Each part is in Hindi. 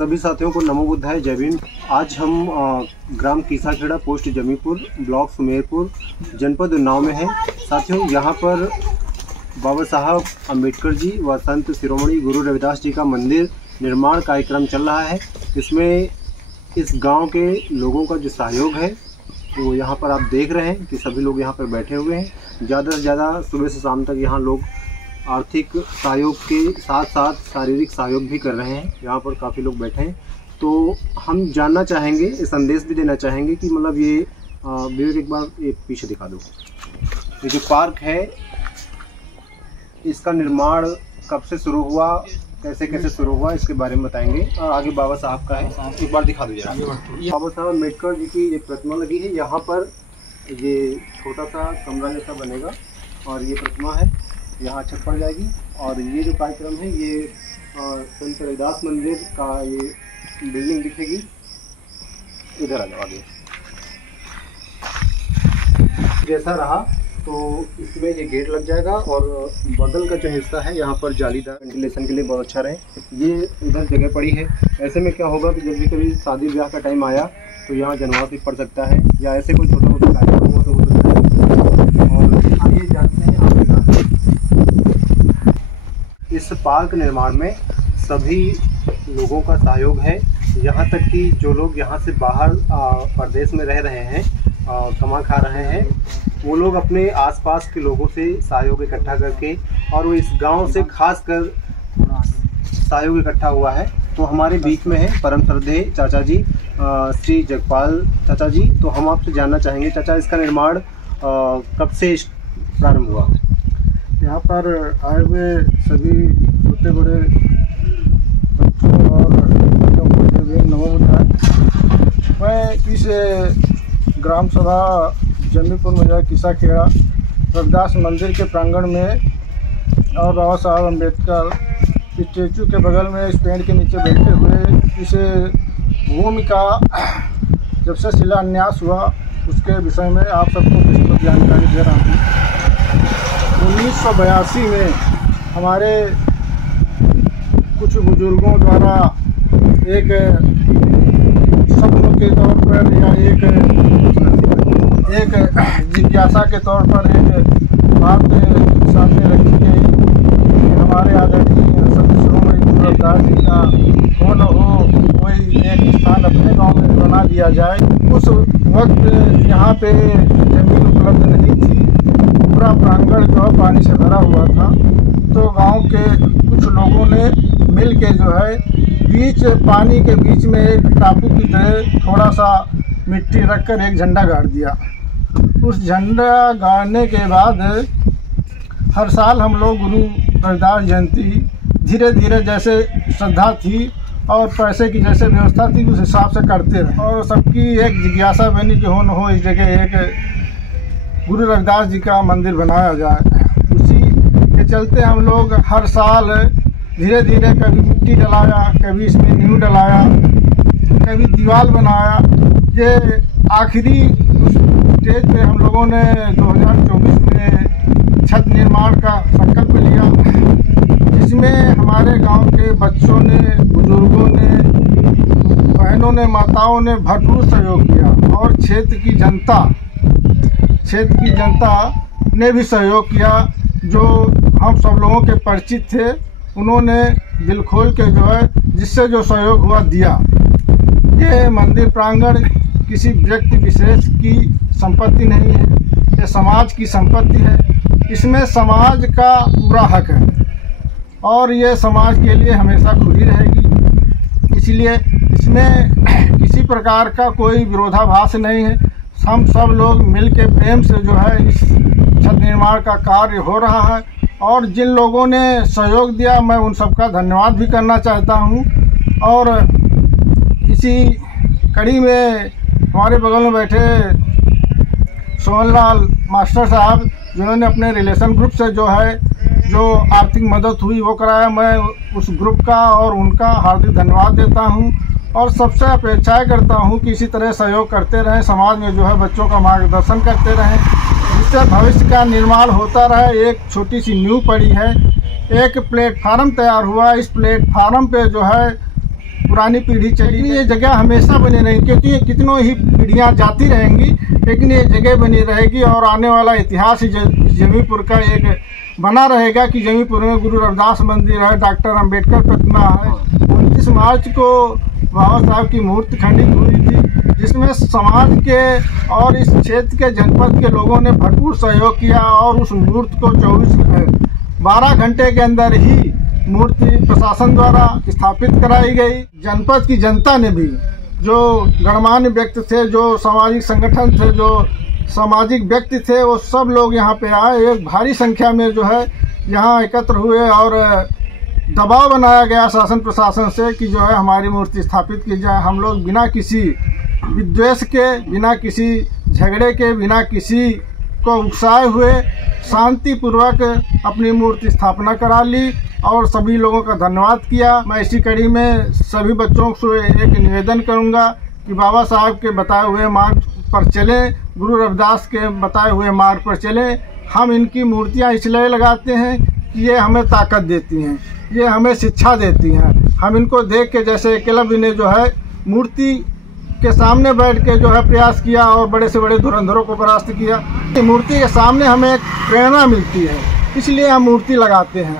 सभी साथियों को नमो बुद्धाय, जय भीम। आज हम ग्राम कीसाखेड़ा, पोस्ट जमीपुर, ब्लॉक सुमेरपुर, जनपद उन्नाव में हैं। साथियों, यहाँ पर बाबा साहब अम्बेडकर जी व संत शिरोमणि गुरु रविदास जी का मंदिर निर्माण कार्यक्रम चल रहा है। इसमें इस गांव के लोगों का जो सहयोग है वो यहाँ पर आप देख रहे हैं कि सभी लोग यहाँ पर बैठे हुए हैं। ज़्यादा से ज़्यादा सुबह से शाम तक यहाँ लोग आर्थिक सहयोग के साथ साथ शारीरिक सहयोग भी कर रहे हैं। यहाँ पर काफ़ी लोग बैठे हैं। तो हम जानना चाहेंगे, संदेश भी देना चाहेंगे कि मतलब ये विवेक एक बार ये पीछे दिखा दो। ये जो पार्क है इसका निर्माण कब से शुरू हुआ, कैसे कैसे शुरू हुआ, इसके बारे में बताएंगे। आगे बाबा साहब का है, एक बार दिखा दो जरा। बाबा साहब अम्बेडकर जी की एक प्रतिमा लगी है यहाँ पर। ये छोटा सा कमरा जैसा बनेगा और ये प्रतिमा है, यहाँ छत पड़ जाएगी। और ये जो कार्यक्रम है ये संत रविदास मंदिर का ये बिल्डिंग दिखेगी। इधर आ जाओ आगे। जैसा रहा तो इसमें ये गेट लग जाएगा और बगल का जो हिस्सा है यहाँ पर जालीदार वेंटिलेशन के लिए बहुत अच्छा रहे। ये इधर जगह पड़ी है। ऐसे में क्या होगा कि जब भी कभी शादी ब्याह का टाइम आया तो यहाँ जनवास भी पड़ सकता है या ऐसे कोई छोटा मोटा कार्यक्रम हो तो हो सकता है। और आगे जाते हैं आगे। इस पार्क निर्माण में सभी लोगों का सहयोग है। यहाँ तक कि जो लोग यहाँ से बाहर प्रदेश में रह रहे हैं, कमा खा रहे हैं, वो लोग अपने आसपास के लोगों से सहयोग इकट्ठा करके, और वो इस गांव से खास कर सहयोग इकट्ठा हुआ है। तो हमारे बीच में है परम श्रद्धेय चाचा जी, श्री जगपाल चाचा जी। तो हम आपसे जानना चाहेंगे चाचा, इसका निर्माण कब से प्रारंभ हुआ? यहाँ पर आए हुए सभी छोटे बड़े बच्चों और नमो बुद्धाय। मैं इस ग्राम सभा जमीपुर में कीसाखेड़ा रविदास मंदिर के प्रांगण में और बाबा साहब अम्बेडकर स्टेचू के बगल में इस पेड़ के नीचे बैठे हुए इस भूमि का जब से शिलान्यास हुआ उसके विषय में आप सबको विस्तृत जानकारी दे रहा हूँ। 1982 में हमारे कुछ बुजुर्गों द्वारा एक सपनों के तौर पर या एक जिज्ञासा के तौर पर एक बात सामने रखी गई कि हमारे आदरणीय संत शिरोमणि गुरु रविदास जी का हो न हो कोई एक स्थान अपने गांव में बना दिया जाए। उस वक्त यहाँ पे जमीन उपलब्ध नहीं थी, पूरा प्रांगण जो है पानी से भरा हुआ था। तो गांव के कुछ लोगों ने मिल के जो है बीच पानी के बीच में एक टापू की तरह थोड़ा सा मिट्टी रखकर एक झंडा गाड़ दिया। उस झंडा गाड़ने के बाद हर साल हम लोग गुरु रविदास जयंती धीरे धीरे जैसे श्रद्धा थी और पैसे की जैसे व्यवस्था थी उस हिसाब से करते रहे। और सबकी एक जिज्ञासा बनी कि हो न हो इस जगह एक गुरु रविदास जी का मंदिर बनाया जाए। उसी के चलते हम लोग हर साल धीरे धीरे कभी मिट्टी डलाया, कभी इसमें नींव डलाया, कभी दीवार बनाया। ये आखिरी स्टेज पे हम लोगों ने 2024 में छत निर्माण का संकल्प लिया, जिसमें हमारे गांव के बच्चों ने, बुजुर्गों ने, बहनों ने, माताओं ने भरपूर सहयोग किया और क्षेत्र की जनता ने भी सहयोग किया। जो हम सब लोगों के परिचित थे उन्होंने दिल खोल के जो है जिससे जो सहयोग हुआ दिया। ये मंदिर प्रांगण किसी व्यक्ति विशेष की संपत्ति नहीं है, ये समाज की संपत्ति है। इसमें समाज का पूरा हक है और ये समाज के लिए हमेशा खुली रहेगी। इसलिए इसमें किसी प्रकार का कोई विरोधाभास नहीं है। हम सब लोग मिल के प्रेम से जो है इस छत निर्माण का कार्य हो रहा है। और जिन लोगों ने सहयोग दिया मैं उन सबका धन्यवाद भी करना चाहता हूं। और इसी कड़ी में हमारे बगल में बैठे सोहनलाल मास्टर साहब, जिन्होंने अपने रिलेशन ग्रुप से जो आर्थिक मदद हुई वो कराया, मैं उस ग्रुप का और उनका हार्दिक धन्यवाद देता हूं। और सबसे अपेक्षाएं करता हूं कि इसी तरह सहयोग करते रहें, समाज में जो है बच्चों का मार्गदर्शन करते रहें, जिससे भविष्य का निर्माण होता रहे। एक छोटी सी नींव पड़ी है, एक प्लेटफार्म तैयार हुआ। इस प्लेटफार्म पे जो है पुरानी पीढ़ी चली, ये जगह हमेशा बनी रहेगी, क्योंकि कितनों ही पीढ़ियाँ जाती रहेंगी लेकिन ये जगह बनी रहेगी। और आने वाला इतिहास जमीपुर का एक बना रहेगा कि जमीपुर में गुरु रविदास मंदिर है, डॉक्टर अंबेडकर प्रतिमा है। 29 मार्च को बाबा साहब की मूर्ति खंडित हुई थी, जिसमें समाज के और इस क्षेत्र के जनपद के लोगों ने भरपूर सहयोग किया और उस मूर्ति को 12 घंटे के अंदर ही मूर्ति प्रशासन द्वारा स्थापित कराई गई। जनपद की जनता ने भी, जो गणमान्य व्यक्ति थे, जो सामाजिक संगठन थे, जो सामाजिक व्यक्ति थे, वो सब लोग यहाँ पे आए, एक भारी संख्या में जो है यहाँ एकत्र हुए और दबाव बनाया गया शासन प्रशासन से कि जो है हमारी मूर्ति स्थापित की जाए। हम लोग बिना किसी विद्वेष के, बिना किसी झगड़े के, बिना किसी को उकसाए हुए शांतिपूर्वक अपनी मूर्ति स्थापना करा ली और सभी लोगों का धन्यवाद किया। मैं इसी कड़ी में सभी बच्चों से एक निवेदन करूंगा कि बाबा साहब के बताए हुए मार्ग पर चलें, गुरु रविदास के बताए हुए मार्ग पर चलें। हम इनकी मूर्तियां इसलिए लगाते हैं कि ये हमें ताकत देती हैं, ये हमें शिक्षा देती हैं। हम इनको देख के, जैसे एकलव्य ने जो है मूर्ति के सामने बैठ के जो है प्रयास किया और बड़े से बड़े धुरंधरों को परास्त किया, मूर्ति के सामने हमें एक प्रेरणा मिलती है, इसलिए हम मूर्ति लगाते हैं।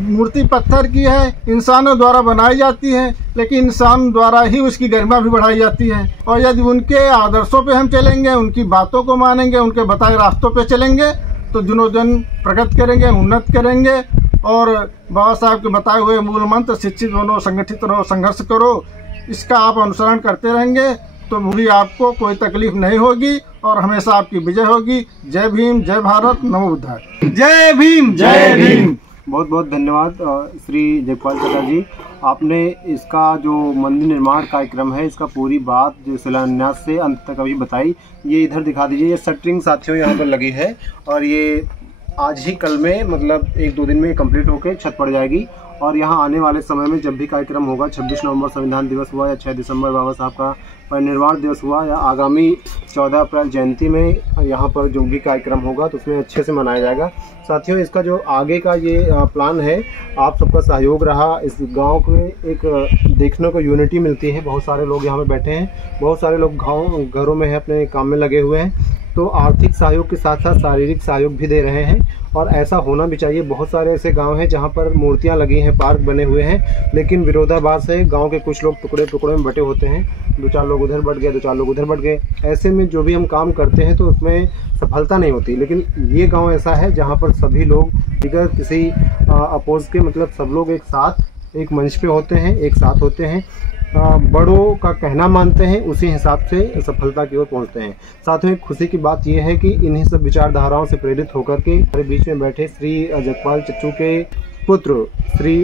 मूर्ति पत्थर की है, इंसानों द्वारा बनाई जाती है, लेकिन इंसान द्वारा ही उसकी गरिमा भी बढ़ाई जाती है। और यदि उनके आदर्शों पे हम चलेंगे, उनकी बातों को मानेंगे, उनके बताए रास्तों पे चलेंगे तो दिनों दिन प्रगति करेंगे, उन्नत करेंगे। और बाबा साहब के बताए हुए मूल मंत्र शिक्षित बनो, संगठित रहो, संघर्ष करो, इसका आप अनुसरण करते रहेंगे तो भी आपको कोई तकलीफ नहीं होगी और हमेशा आपकी विजय होगी। जय भीम, जय भारत, नमो बुद्धाय। जय भीम, जय भीम। बहुत बहुत धन्यवाद श्री जगपाल चाचा जी, आपने इसका जो मंदिर निर्माण कार्यक्रम है, इसका पूरी बात जो शिलान्यास से अंत तक अभी बताई। ये इधर दिखा दीजिए, ये शटरिंग साथियों यहाँ पर लगी है और ये आज ही कल में, मतलब 1-2 दिन में कंप्लीट होकर छत पड़ जाएगी। और यहाँ आने वाले समय में जब भी कार्यक्रम होगा, 26 नवंबर संविधान दिवस हुआ या 6 दिसंबर बाबा साहब का परिनिर्वाण दिवस हुआ या आगामी 14 अप्रैल जयंती में यहाँ पर जो भी कार्यक्रम होगा तो उसमें अच्छे से मनाया जाएगा। साथियों, इसका जो आगे का ये प्लान है, आप सबका सहयोग रहा, इस गांव में एक देखने को यूनिटी मिलती है। बहुत सारे लोग यहाँ पे बैठे हैं, बहुत सारे लोग घरों में है, अपने काम में लगे हुए हैं, तो आर्थिक सहयोग के साथ साथ शारीरिक सहयोग भी दे रहे हैं और ऐसा होना भी चाहिए। बहुत सारे ऐसे गांव हैं जहां पर मूर्तियां लगी हैं, पार्क बने हुए हैं, लेकिन विरोधाभास है, गांव के कुछ लोग टुकड़े टुकड़े में बटे होते हैं, 2-4 लोग उधर बढ़ गए, 2-4 लोग उधर बढ़ गए। ऐसे में जो भी हम काम करते हैं तो उसमें सफलता नहीं होती। लेकिन ये गाँव ऐसा है जहाँ पर सभी लोग बिगर किसी अपोज के, मतलब सब लोग एक साथ एक मंच पे होते हैं, एक साथ होते हैं, बड़ों का कहना मानते हैं, उसी हिसाब से सफलता की ओर पहुंचते हैं। साथ में खुशी की बात यह है कि इन्हीं सब विचारधाराओं से प्रेरित होकर के हमारे बीच में बैठे श्री जगपाल चच्चू के पुत्र श्री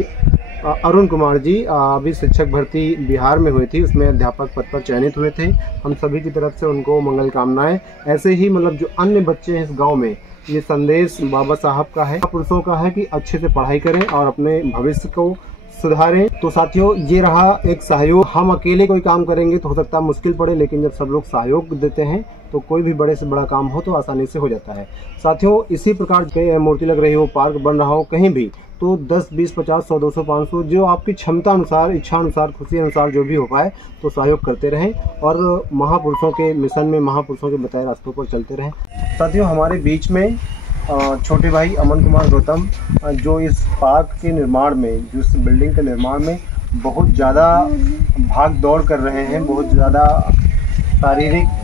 अरुण कुमार जी अभी शिक्षक भर्ती बिहार में हुई थी, उसमें अध्यापक पद पर चयनित हुए थे। हम सभी की तरफ से उनको मंगल कामनाएं। ऐसे ही मतलब जो अन्य बच्चे हैं इस गाँव में, ये संदेश बाबा साहब का है, पुरुषों का है कि अच्छे से पढ़ाई करें और अपने भविष्य को सुधारें। तो साथियों, ये रहा एक सहयोग। हम अकेले कोई काम करेंगे तो हो सकता है मुश्किल पड़े, लेकिन जब सब लोग सहयोग देते हैं तो कोई भी बड़े से बड़ा काम हो तो आसानी से हो जाता है। साथियों, इसी प्रकार की मूर्ति लग रही हो, पार्क बन रहा हो कहीं भी, तो 10, 20, 50, 100, 200, 500 जो आपकी क्षमता अनुसार, इच्छा अनुसार, खुशी अनुसार जो भी हो पाए तो सहयोग करते रहें और महापुरुषों के मिशन में, महापुरुषों के बताए रास्तों पर चलते रहें। साथियों, हमारे बीच में छोटे भाई अमन कुमार गौतम, जो इस पार्क के निर्माण में, जो इस बिल्डिंग के निर्माण में बहुत ज़्यादा भाग दौड़ कर रहे हैं, बहुत ज़्यादा शारीरिक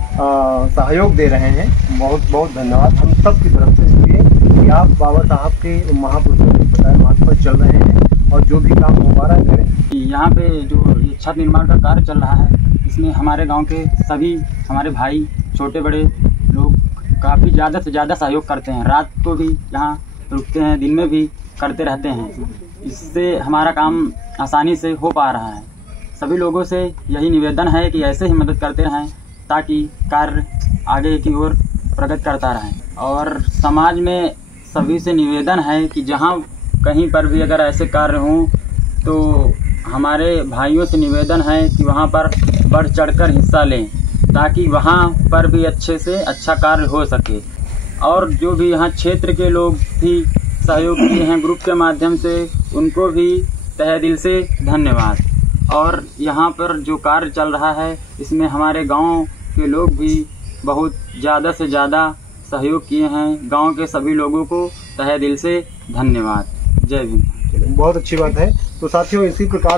सहयोग दे रहे हैं। बहुत बहुत धन्यवाद हम सब की तरफ से, इसलिए कि आप बाबा साहब के महापुरुषों के बताए मार्ग पर चल रहे हैं और जो भी काम हो पा रहा है करें। यहाँ पे जो ये छत निर्माण का कार्य चल रहा है, इसमें हमारे गांव के सभी हमारे भाई, छोटे बड़े लोग काफ़ी ज़्यादा से ज़्यादा सहयोग करते हैं। रात को भी यहाँ रुकते हैं, दिन में भी करते रहते हैं। इससे हमारा काम आसानी से हो पा रहा है। सभी लोगों से यही निवेदन है कि ऐसे ही मदद करते रहें ताकि कार्य आगे की ओर प्रगति करता रहे। और समाज में सभी से निवेदन है कि जहाँ कहीं पर भी अगर ऐसे कार्य हों तो हमारे भाइयों से निवेदन है कि वहाँ पर बढ़ चढ़कर हिस्सा लें ताकि वहाँ पर भी अच्छे से अच्छा कार्य हो सके। और जो भी यहाँ क्षेत्र के लोग भी सहयोग किए हैं ग्रुप के माध्यम से, उनको भी तहे दिल से धन्यवाद। और यहाँ पर जो कार्य चल रहा है इसमें हमारे गांव के लोग भी बहुत ज़्यादा से ज़्यादा सहयोग किए हैं। गांव के सभी लोगों को तहे दिल से धन्यवाद। जय भीम। बहुत अच्छी बात है। तो साथियों, इसी प्रकार